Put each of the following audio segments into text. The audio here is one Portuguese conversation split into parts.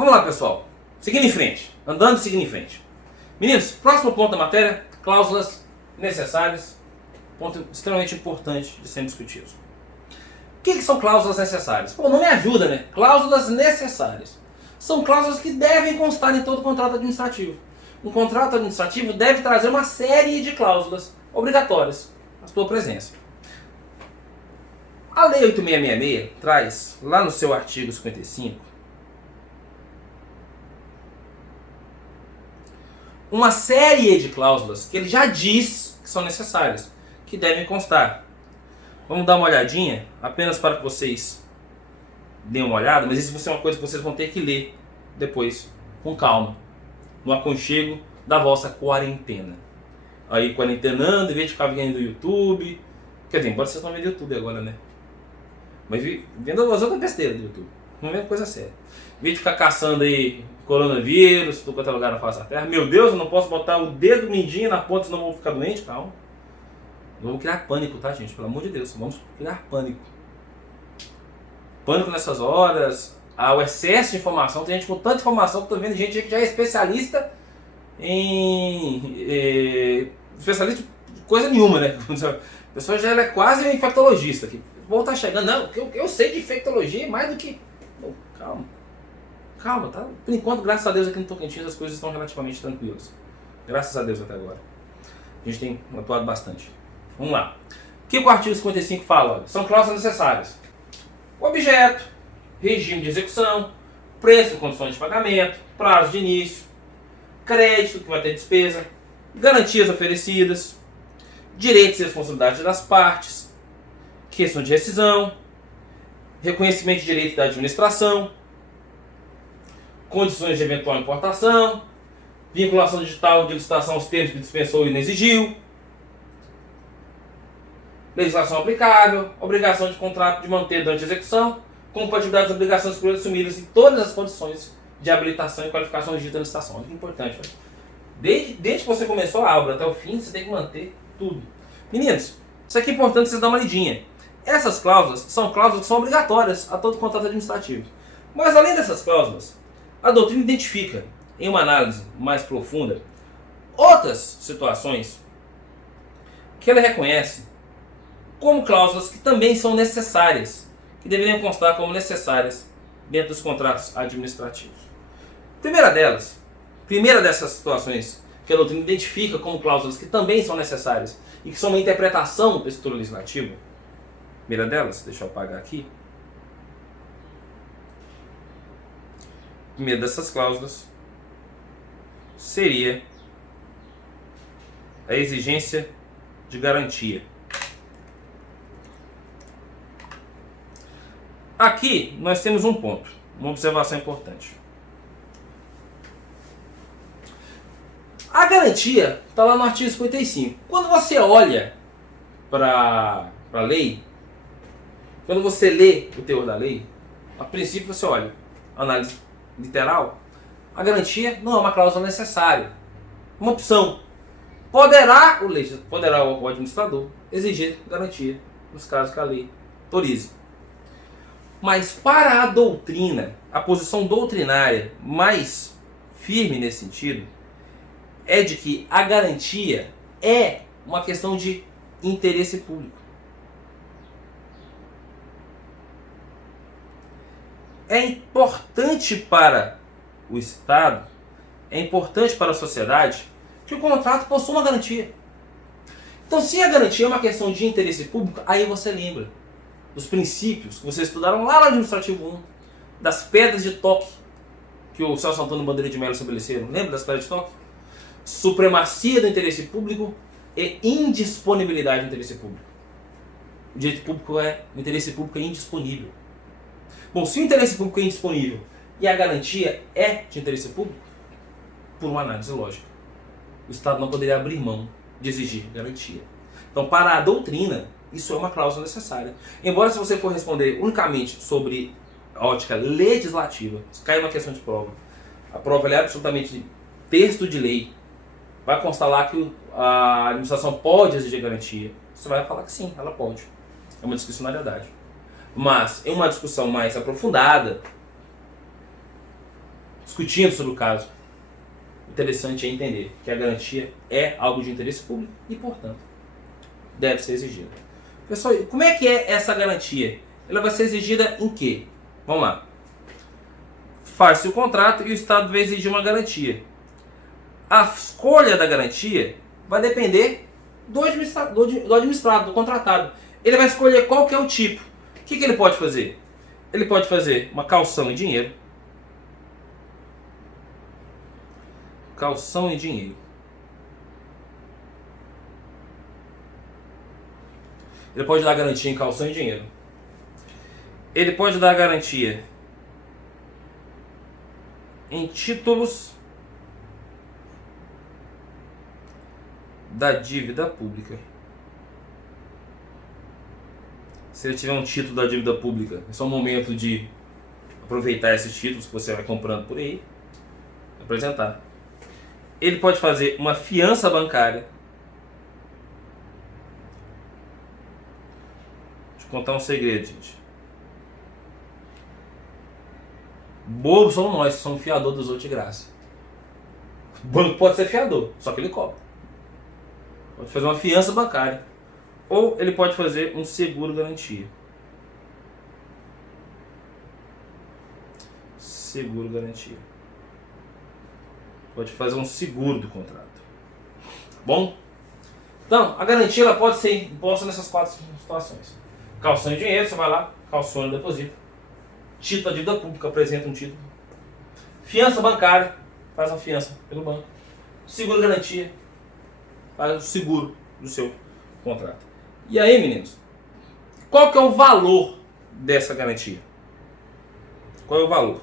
Vamos lá, pessoal. Seguindo em frente. Andando e seguindo em frente. Meninos, próximo ponto da matéria, cláusulas necessárias. Ponto extremamente importante de serem discutidos. O que são cláusulas necessárias? Pô, não me ajuda, né? Cláusulas necessárias. São cláusulas que devem constar em todo contrato administrativo. Um contrato administrativo deve trazer uma série de cláusulas obrigatórias à sua presença. A Lei 8666 traz, lá no seu artigo 55, uma série de cláusulas que ele já diz que são necessárias, que devem constar. Vamos dar uma olhadinha, apenas para que vocês deem uma olhada, mas isso vai ser uma coisa que vocês vão ter que ler depois, com calma, no aconchego da vossa quarentena. Aí, quarentenando, em vez de ficar vendo do YouTube, quer dizer, embora vocês estão vendo YouTube agora, né? Mas vendo as outras besteiras do YouTube, não é coisa séria. Em vez de ficar caçando aí coronavírus, tudo quanto é lugar na face da terra, meu Deus, eu não posso botar o dedo mindinho na ponta, senão eu vou ficar doente, calma. Não vamos criar pânico, tá, gente? Pelo amor de Deus, vamos criar pânico. Pânico nessas horas, o excesso de informação. Tem gente com tanta informação que eu tô vendo gente que já é especialista em... especialista de coisa nenhuma, né? A pessoa já é quase um infectologista. O povo tá chegando, não, eu sei de infectologia mais do que... Oh, calma. Calma, tá? Por enquanto, graças a Deus, aqui no Tocantins as coisas estão relativamente tranquilas. Graças a Deus até agora. A gente tem atuado bastante. Vamos lá. O que o artigo 55 fala? São cláusulas necessárias. Objeto, regime de execução, preço e condições de pagamento, prazo de início, crédito que vai ter despesa, garantias oferecidas, direitos e responsabilidades das partes, questão de rescisão, reconhecimento de direito da administração, condições de eventual importação, vinculação digital de licitação aos termos que dispensou e não exigiu, legislação aplicável, obrigação de contrato de manter durante a execução, compatibilidade das obrigações assumidas em todas as condições de habilitação e qualificação de licitação. Muito importante. Desde que você começou a obra até o fim, você tem que manter tudo. Meninos, isso aqui é importante vocês darem uma lidinha. Essas cláusulas são cláusulas que são obrigatórias a todo contrato administrativo. Mas além dessas cláusulas, a doutrina identifica, em uma análise mais profunda, outras situações que ela reconhece como cláusulas que também são necessárias, que deveriam constar como necessárias dentro dos contratos administrativos. Primeira dessas situações que a doutrina identifica como cláusulas que também são necessárias e que são uma interpretação do texto legislativo, primeira delas, deixa eu apagar aqui, primeira dessas cláusulas seria a exigência de garantia. Aqui nós temos um ponto, uma observação importante. A garantia está lá no artigo 55. Quando você olha para a lei, quando você lê o teor da lei, a princípio você olha, análise literal, a garantia não é uma cláusula necessária, uma opção. Poderá o administrador exigir garantia nos casos que a lei autorize. Mas para a doutrina, a posição doutrinária mais firme nesse sentido é de que a garantia é uma questão de interesse público. É importante para o Estado, é importante para a sociedade que o contrato possua uma garantia. Então, se a garantia é uma questão de interesse público, aí você lembra dos princípios que vocês estudaram lá no Administrativo 1, das pedras de toque que o Celso Antônio Bandeira de Mello estabeleceram. Lembra das pedras de toque? Supremacia do interesse público e indisponibilidade do interesse público. O direito público o interesse público é indisponível. Bom, se o interesse público é indisponível e a garantia é de interesse público, por uma análise lógica, o Estado não poderia abrir mão de exigir garantia. Então, para a doutrina, isso é uma cláusula necessária. Embora, se você for responder unicamente sobre a ótica legislativa, se cair uma questão de prova, a prova é absolutamente texto de lei, vai constar lá que a administração pode exigir garantia, você vai falar que sim, ela pode. É uma discricionariedade. Mas, em uma discussão mais aprofundada, discutindo sobre o caso. O interessante é entender que a garantia é algo de interesse público e, portanto, deve ser exigida. Pessoal, como é que é essa garantia? Ela vai ser exigida em quê? Vamos lá. Faz-se o contrato e o Estado vai exigir uma garantia. A escolha da garantia vai depender do administrado, do contratado. Ele vai escolher qual que é o tipo. O que ele pode fazer? Ele pode fazer uma caução em dinheiro. Caução em dinheiro. Ele pode dar garantia em caução em dinheiro. Ele pode dar garantia em títulos da dívida pública. Se ele tiver um título da dívida pública, é só um momento de aproveitar esses títulos que você vai comprando por aí, apresentar. Ele pode fazer uma fiança bancária. Deixa eu contar um segredo, gente. Bobos somos nós que somos fiador dos outros de graça. O banco pode ser fiador, só que ele cobra. Pode fazer uma fiança bancária. Ou ele pode fazer um seguro garantia. Seguro garantia. Pode fazer um seguro do contrato. Bom? Então, a garantia ela pode ser imposta nessas 4 situações. Calção em dinheiro, você vai lá, calciona e deposita. Título da dívida pública, apresenta um título. Fiança bancária, faz uma fiança pelo banco. Seguro garantia, faz o seguro do seu contrato. E aí, meninos, qual que é o valor dessa garantia? Qual é o valor?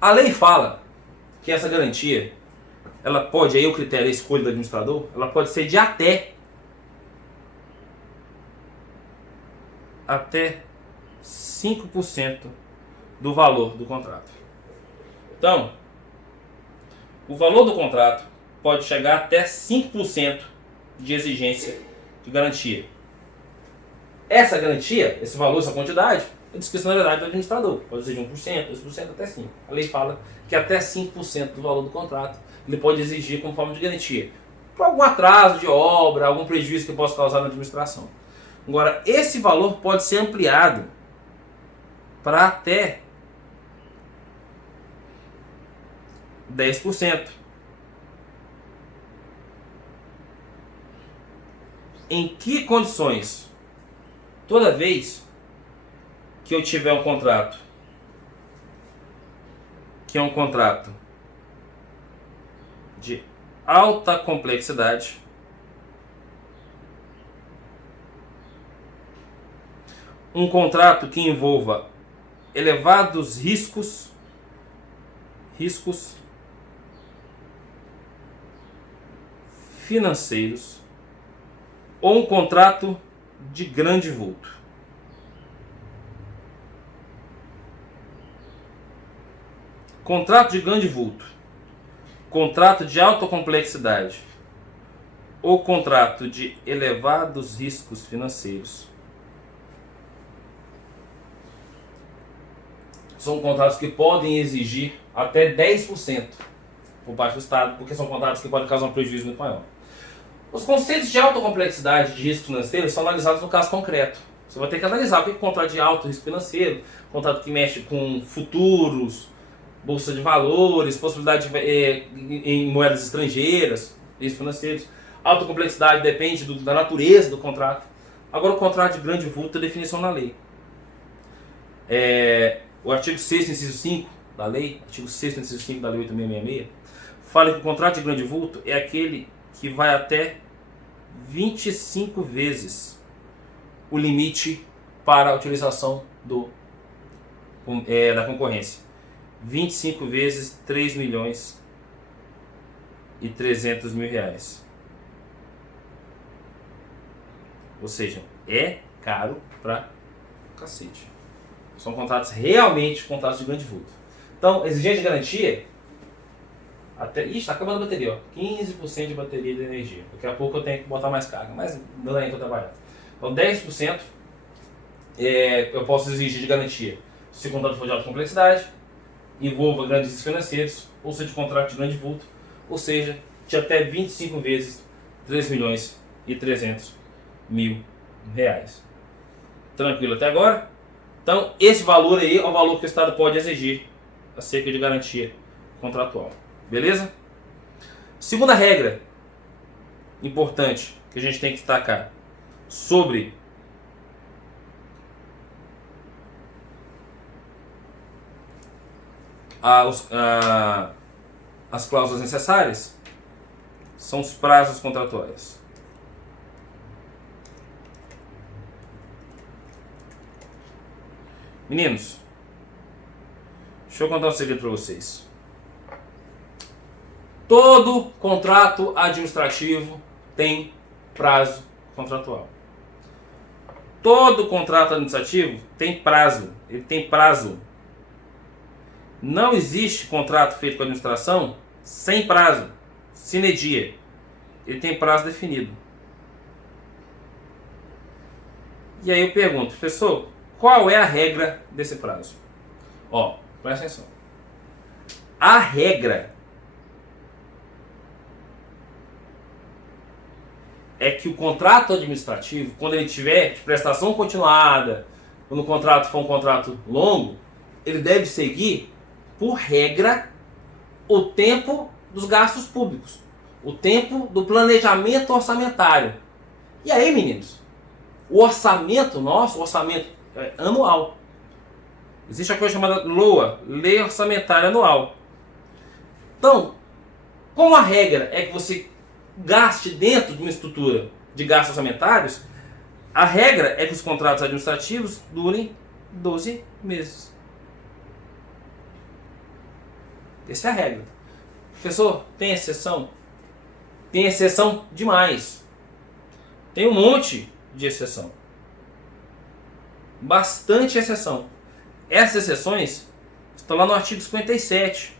A lei fala que essa garantia, ela pode, aí o critério, a escolha do administrador, ela pode ser de até 5% do valor do contrato. Então, o valor do contrato pode chegar até 5% de exigência de garantia. Essa garantia, esse valor, essa quantidade, é discricionalidade do administrador. Pode exigir 1%, 2%, até 5%. A lei fala que até 5% do valor do contrato ele pode exigir como forma de garantia. Por algum atraso de obra, algum prejuízo que possa causar na administração. Agora, esse valor pode ser ampliado para até 10%. Em que condições? Toda vez que eu tiver um contrato, que é um contrato de alta complexidade, um contrato que envolva elevados riscos financeiros, ou um contrato de grande vulto. Contrato de grande vulto, contrato de alta complexidade ou contrato de elevados riscos financeiros são contratos que podem exigir até 10% por parte do Estado, porque são contratos que podem causar um prejuízo muito maior. Os conceitos de alta complexidade de risco financeiro são analisados no caso concreto. Você vai ter que analisar o que é contrato de alto risco financeiro, contrato que mexe com futuros, bolsa de valores, possibilidade em moedas estrangeiras, riscos financeiros. Alta complexidade depende da natureza do contrato. Agora, o contrato de grande vulto é definição na lei. O artigo 6º, inciso 5 da lei, artigo 6º, inciso 5 da lei 8666, fala que o contrato de grande vulto é aquele que vai até 25 vezes o limite para a utilização da concorrência. 25 vezes 3 milhões e 300 mil reais. Ou seja, é caro pra cacete. São contratos realmente contratos de grande vulto. Então, exigência de garantia até... Ixi, tá acabando a bateria, ó. 15% de bateria de energia. Daqui a pouco eu tenho que botar mais carga, mas não dá nem pra trabalhar. Então, 10% eu posso exigir de garantia se o contrato for de alta complexidade, envolva grandes riscos financeiros, ou seja, de contrato de grande vulto, ou seja, de até 25 vezes 3.300.000 reais. Tranquilo até agora? Então, esse valor aí é o valor que o Estado pode exigir acerca de garantia contratual. Beleza? Segunda regra importante que a gente tem que destacar sobre as cláusulas necessárias são os prazos contratuais. Meninos, deixa eu contar um segredo para vocês. Todo contrato administrativo tem prazo contratual. Todo contrato administrativo tem prazo. Ele tem prazo. Não existe contrato feito com a administração sem prazo, sine die. Ele tem prazo definido. E aí eu pergunto, professor, qual é a regra desse prazo? Ó, presta atenção. A regra é que o contrato administrativo, quando ele tiver de prestação continuada, quando o contrato for um contrato longo, ele deve seguir, por regra, o tempo dos gastos públicos, o tempo do planejamento orçamentário. E aí, meninos, o orçamento nosso, o orçamento anual. Existe a coisa chamada LOA, Lei Orçamentária Anual. Então, como a regra é que você gaste dentro de uma estrutura de gastos orçamentários, a regra é que os contratos administrativos durem 12 meses. Essa é a regra. Professor, tem exceção? Tem exceção demais. Tem um monte de exceção. Bastante exceção. Essas exceções estão lá no artigo 57,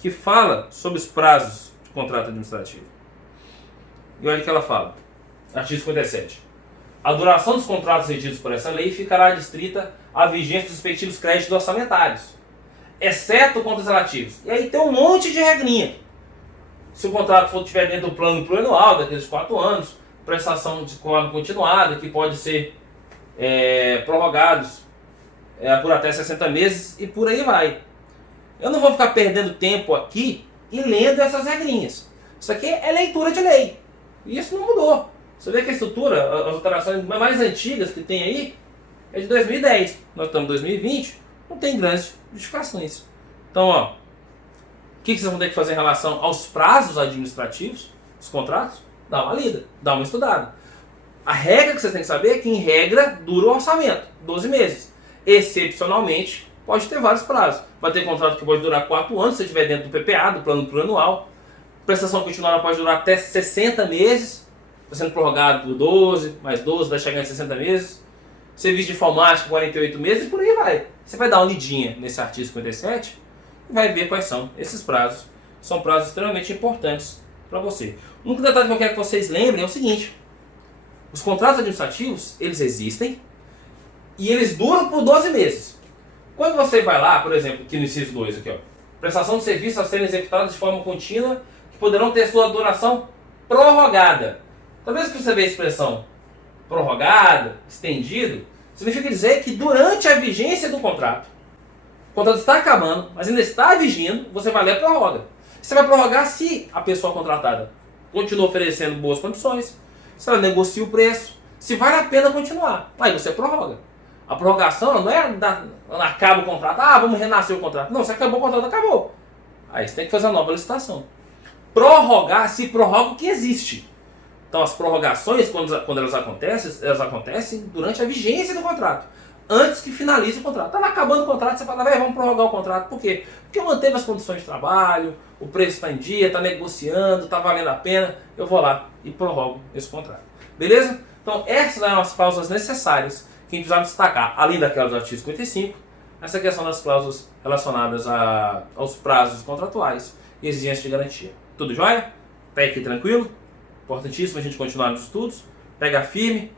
que fala sobre os prazos de contrato administrativo. E olha o que ela fala. Artigo 57. A duração dos contratos regidos por essa lei ficará adstrita à vigência dos respectivos créditos orçamentários, exceto contratos relativos. E aí tem um monte de regrinha. Se o contrato estiver dentro do plano plurianual, daqueles 4 anos, prestação de forma continuada, que pode ser prorrogados por até 60 meses e por aí vai. Eu não vou ficar perdendo tempo aqui e lendo essas regrinhas. Isso aqui é leitura de lei. E isso não mudou. Você vê que a estrutura, as alterações mais antigas que tem aí, é de 2010. Nós estamos em 2020, não tem grandes modificações. Então, ó, o que vocês vão ter que fazer em relação aos prazos administrativos, os contratos? Dá uma lida, dá uma estudada. A regra que vocês têm que saber é que, em regra, dura o orçamento, 12 meses. Excepcionalmente, pode ter vários prazos. Vai ter contrato que pode durar 4 anos, se estiver dentro do PPA, do plano plurianual. Prestação continuada pode durar até 60 meses, está sendo prorrogado por 12, mais 12, vai chegar em 60 meses. Serviço de informática, 48 meses, e por aí vai. Você vai dar uma lidinha nesse artigo 57 e vai ver quais são esses prazos. São prazos extremamente importantes para você. O único detalhe que eu quero que vocês lembrem é o seguinte: os contratos administrativos, eles existem e eles duram por 12 meses. Quando você vai lá, por exemplo, aqui no inciso 2, aqui, ó, prestação de serviços a serem executados de forma contínua, que poderão ter sua duração prorrogada. Toda vez que você vê a expressão prorrogada, estendido, significa dizer que durante a vigência do contrato, o contrato está acabando, mas ainda está vigindo, você vai ler a prorroga. Você vai prorrogar se a pessoa contratada continua oferecendo boas condições, se ela negocia o preço, se vale a pena continuar. Aí você prorroga. A prorrogação não é acaba o contrato, vamos renascer o contrato. Não, se acabou o contrato, acabou. Aí você tem que fazer uma nova licitação. Prorrogar, se prorroga o que existe. Então as prorrogações, quando elas acontecem durante a vigência do contrato, antes que finalize o contrato. Estava acabando o contrato, você fala, vamos prorrogar o contrato. Por quê? Porque manteve as condições de trabalho, o preço está em dia, está negociando, está valendo a pena, eu vou lá e prorrogo esse contrato. Beleza? Então essas eram as cláusulas necessárias que a gente precisava destacar, além daquelas do artigo 55, essa questão das cláusulas relacionadas aos prazos contratuais e exigência de garantia. Tudo jóia? Até aqui tranquilo? Importantíssimo a gente continuar nos estudos, pega firme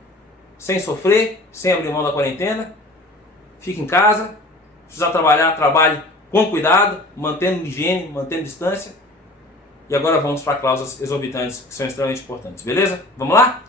sem sofrer, sem abrir mão da quarentena. Fique em casa. Se precisar trabalhar, trabalhe com cuidado, mantendo higiene, mantendo distância. E agora vamos para cláusulas exorbitantes, que são extremamente importantes. Beleza? Vamos lá?